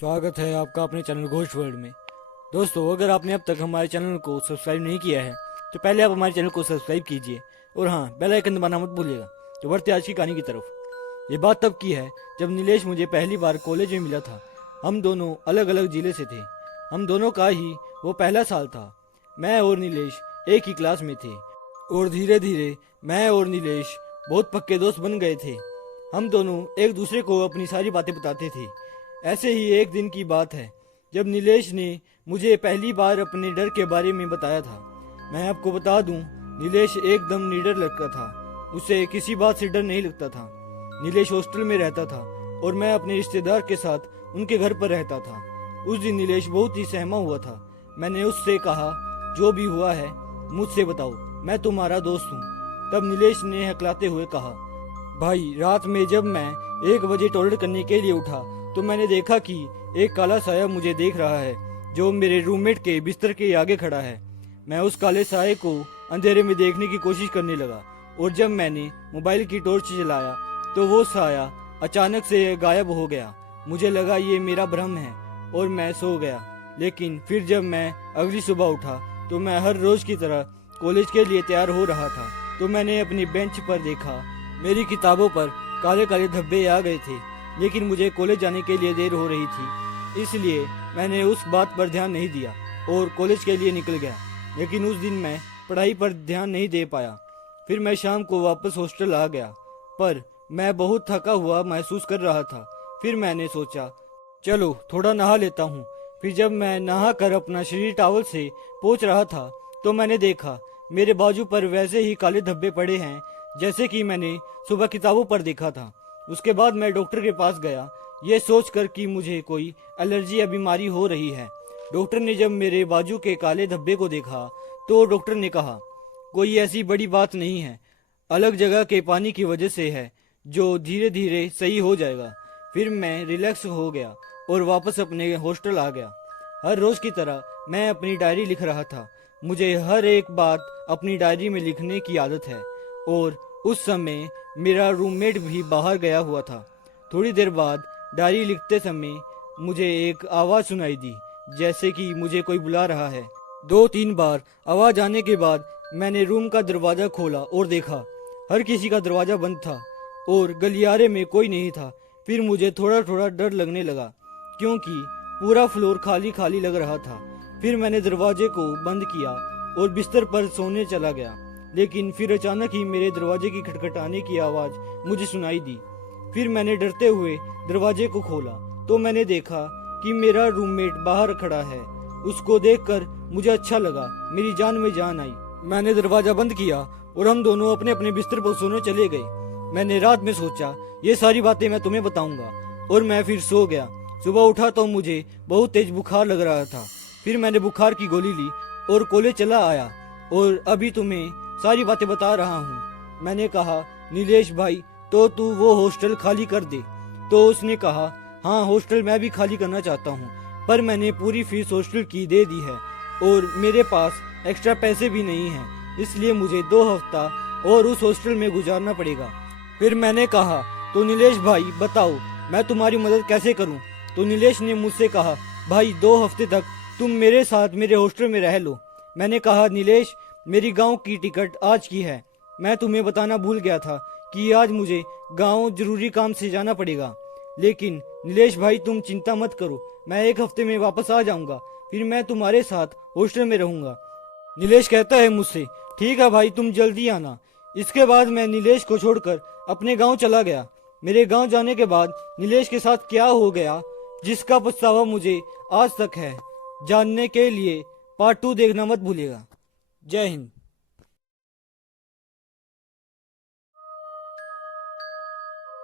स्वागत है आपका अपने चैनल घोस्ट वर्ल्ड में। दोस्तों, अगर आपने अब तक हमारे चैनल को सब्सक्राइब नहीं किया है तो पहले आप हमारे चैनल को सब्सक्राइब कीजिए और हाँ, बेल आइकन दबाना मत भूलिएगा। तो बढ़ते आज की कहानी की तरफ। ये बात तब की है जब नीलेश मुझे पहली बार कॉलेज में मिला था। हम दोनों अलग अलग जिले से थे। हम दोनों का ही वो पहला साल था। मैं और नीलेश एक ही क्लास में थे और धीरे धीरे मैं और नीलेश बहुत पक्के दोस्त बन गए थे। हम दोनों एक दूसरे को अपनी सारी बातें बताते थे। ऐसे ही एक दिन की बात है जब नीलेश ने मुझे पहली बार अपने डर के बारे में बताया था। मैं आपको बता दूं, नीलेश एकदम निडर लड़का था। उसे किसी बात से डर नहीं लगता था। नीलेश हॉस्टल में रहता था और मैं अपने रिश्तेदार के साथ उनके घर पर रहता था। उस दिन नीलेश बहुत ही सहमा हुआ था। मैंने उससे कहा, जो भी हुआ है मुझसे बताओ, मैं तुम्हारा दोस्त हूँ। तब नीलेश ने हकलाते हुए कहा, भाई, रात में जब मैं 1 बजे टॉयलेट करने के लिए उठा तो मैंने देखा कि एक काला साया मुझे देख रहा है जो मेरे रूममेट के बिस्तर के आगे खड़ा है। मैं उस काले साये को अंधेरे में देखने की कोशिश करने लगा और जब मैंने मोबाइल की टॉर्च जलाया तो वो साया अचानक से गायब हो गया। मुझे लगा ये मेरा भ्रम है और मैं सो गया। लेकिन फिर जब मैं अगली सुबह उठा तो मैं हर रोज की तरह कॉलेज के लिए तैयार हो रहा था तो मैंने अपनी बेंच पर देखा। मेरी किताबों पर काले काले धब्बे आ गए थे, लेकिन मुझे कॉलेज जाने के लिए देर हो रही थी, इसलिए मैंने उस बात पर ध्यान नहीं दिया और कॉलेज के लिए निकल गया। लेकिन उस दिन मैं पढ़ाई पर ध्यान नहीं दे पाया। फिर मैं शाम को वापस हॉस्टल आ गया, पर मैं बहुत थका हुआ महसूस कर रहा था। फिर मैंने सोचा, चलो थोड़ा नहा लेता हूँ। फिर जब मैं नहा कर अपना शरीर टॉवल से पोंछ रहा था तो मैंने देखा मेरे बाजू पर वैसे ही काले धब्बे पड़े हैं जैसे कि मैंने सुबह किताबों पर देखा था। उसके बाद मैं डॉक्टर के पास गया, ये सोचकर कि मुझे कोई एलर्जी या बीमारी हो रही है। डॉक्टर ने जब मेरे बाजू के काले धब्बे को देखा तो डॉक्टर ने कहा, कोई ऐसी बड़ी बात नहीं है, अलग जगह के पानी की वजह से है जो धीरे धीरे सही हो जाएगा। फिर मैं रिलैक्स हो गया और वापस अपने हॉस्टल आ गया। हर रोज की तरह मैं अपनी डायरी लिख रहा था। मुझे हर एक बात अपनी डायरी में लिखने की आदत है और उस समय मेरा रूममेट भी बाहर गया हुआ था। थोड़ी देर बाद डायरी लिखते समय मुझे एक आवाज सुनाई दी, जैसे कि मुझे कोई बुला रहा है। 2-3 बार आवाज आने के बाद मैंने रूम का दरवाजा खोला और देखा हर किसी का दरवाजा बंद था और गलियारे में कोई नहीं था। फिर मुझे थोड़ा थोड़ा डर लगने लगा क्योंकि पूरा फ्लोर खाली खाली लग रहा था। फिर मैंने दरवाजे को बंद किया और बिस्तर पर सोने चला गया। लेकिन फिर अचानक ही मेरे दरवाजे की खटखटाने की आवाज मुझे सुनाई दी। फिर मैंने डरते हुए दरवाजे को खोला तो मैंने देखा कि मेरा रूममेट बाहर खड़ा है। उसको देखकर मुझे अच्छा लगा, मेरी जान में जान आई। मैंने दरवाजा बंद किया और हम दोनों अपने अपने बिस्तर पर सोने चले गए। मैंने रात में सोचा ये सारी बातें मैं तुम्हें बताऊंगा और मैं फिर सो गया। सुबह उठा तो मुझे बहुत तेज बुखार लग रहा था। फिर मैंने बुखार की गोली ली और कॉलेज चला आया और अभी तुम्हें सारी बातें बता रहा हूँ। मैंने कहा, नीलेश भाई, तो तू वो हॉस्टल खाली कर दे। तो उसने कहा, हाँ, हॉस्टल मैं भी खाली करना चाहता हूँ, पर मैंने पूरी फीस हॉस्टल की दे दी है और मेरे पास एक्स्ट्रा पैसे भी नहीं हैं, इसलिए मुझे 2 हफ्ता और उस हॉस्टल में गुजारना पड़ेगा। फिर मैंने कहा, तो नीलेश भाई बताओ, मैं तुम्हारी मदद कैसे करूँ? तो नीलेश ने मुझसे कहा, भाई 2 हफ्ते तक तुम मेरे साथ मेरे हॉस्टल में रह लो। मैंने कहा, नीलेश, मेरी गांव की टिकट आज की है। मैं तुम्हें बताना भूल गया था कि आज मुझे गांव जरूरी काम से जाना पड़ेगा। लेकिन नीलेश भाई, तुम चिंता मत करो, मैं 1 हफ्ते में वापस आ जाऊंगा। फिर मैं तुम्हारे साथ हॉस्टल में रहूंगा। नीलेश कहता है मुझसे, ठीक है भाई, तुम जल्दी आना। इसके बाद मैं नीलेश को छोड़कर अपने गाँव चला गया। मेरे गाँव जाने के बाद नीलेश के साथ क्या हो गया, जिसका पछतावा मुझे आज तक है, जानने के लिए पार्ट 2 देखना मत भूलिएगा। जय हिंद।